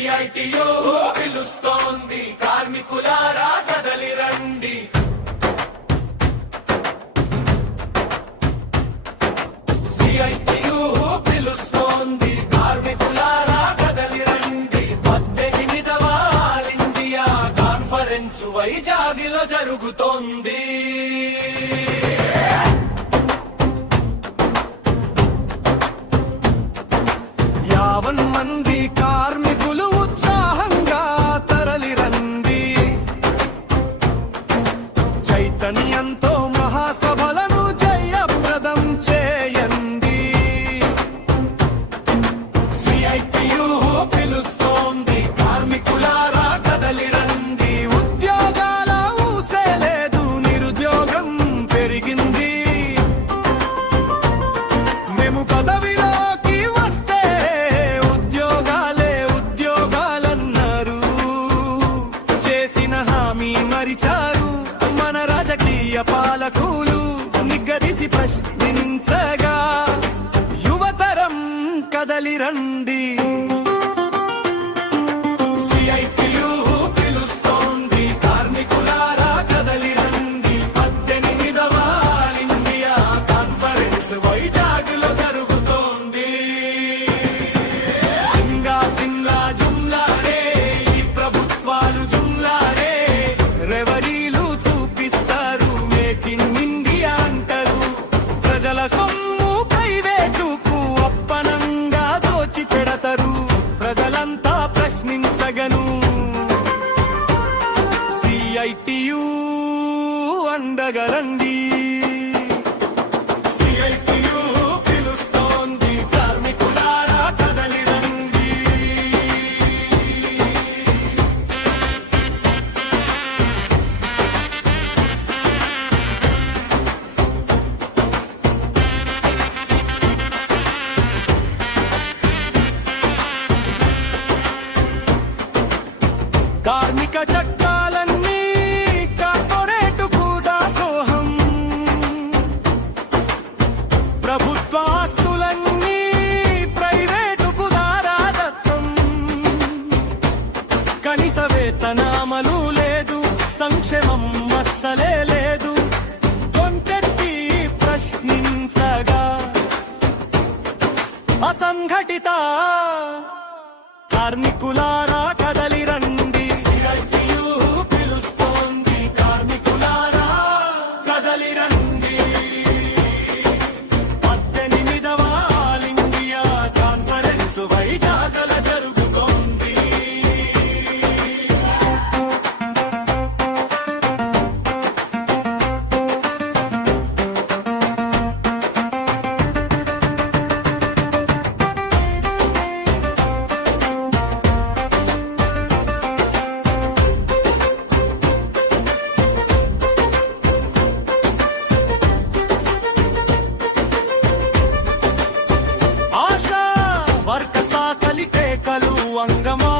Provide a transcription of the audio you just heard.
CITU పిలుస్తోంది కార్మికులారా కదలి రండి. CITU పిలుస్తోంది కార్మికులారా కదలి రండి. 18వ ఆల్ ఇండియా కాన్ఫరెన్స్ వైజాగ్లో జరుగుతోంది. మంది కార్మికులు ఉత్సాహంగా తరలిరండి. చైతన్యంతో మహాసభలను జయప్రదం చేయండి. సిఐటియు పిలుస్తోంది కార్మికులారా కదలిరండి. ఉద్యోగాల ఊసే లేదు, నిరుద్యోగం పెరిగింది. మేము పదవిలోకి వస్తే మరిచారు మన రాజకీయ పాలకులు. నిగ్గదీసి ప్రశ్నించగా యువతరం కదలిరండి. సిఐటియు పిలుస్తోంది కార్మికులారా కదలిరండి. 18వ ఆల్ ఇండియా కాన్ఫరెన్స్ వైజాగ్లో జరుగుతోంది. తింగా జుమ్లారే ఈ ప్రభుత్వాలు జుమ్లారే. రెవరీలు చూపిస్తారు, మేక్ ఇన్ ఇండియా అంటారు. ప్రజల సొమ్ము ప్రైవేటుకు అప్పనంగా దోచి పెడతారు. ప్రజలంతా ప్రశ్నించగను సిఐటియు అండగరండి. సిఐటియు పిలుస్తోంది కార్మికులారా కదలిరండి. కార్మిక చట్టాలన్నీ కార్పొరేటుకు దాసోహం. ప్రభుత్వ ఆస్తులన్నీ ప్రైవేటుకు దారాదత్తం. కనీస వేతనామలు లేదు, సంక్షేమం అస్సలే లేదు. కొంటెత్తి ప్రశ్నించగా అసంఘటిత కార్మికులారా కదలిరండి. సిఐటియు పిలుస్తోంది కార్మికులారా కదలిరండి. 18వ ఆల్ ఇండియా కాన్ఫరెన్స్ వైజాగ్లో జరుగుతోంది. వర్క సాకలి కేకలు అంగమా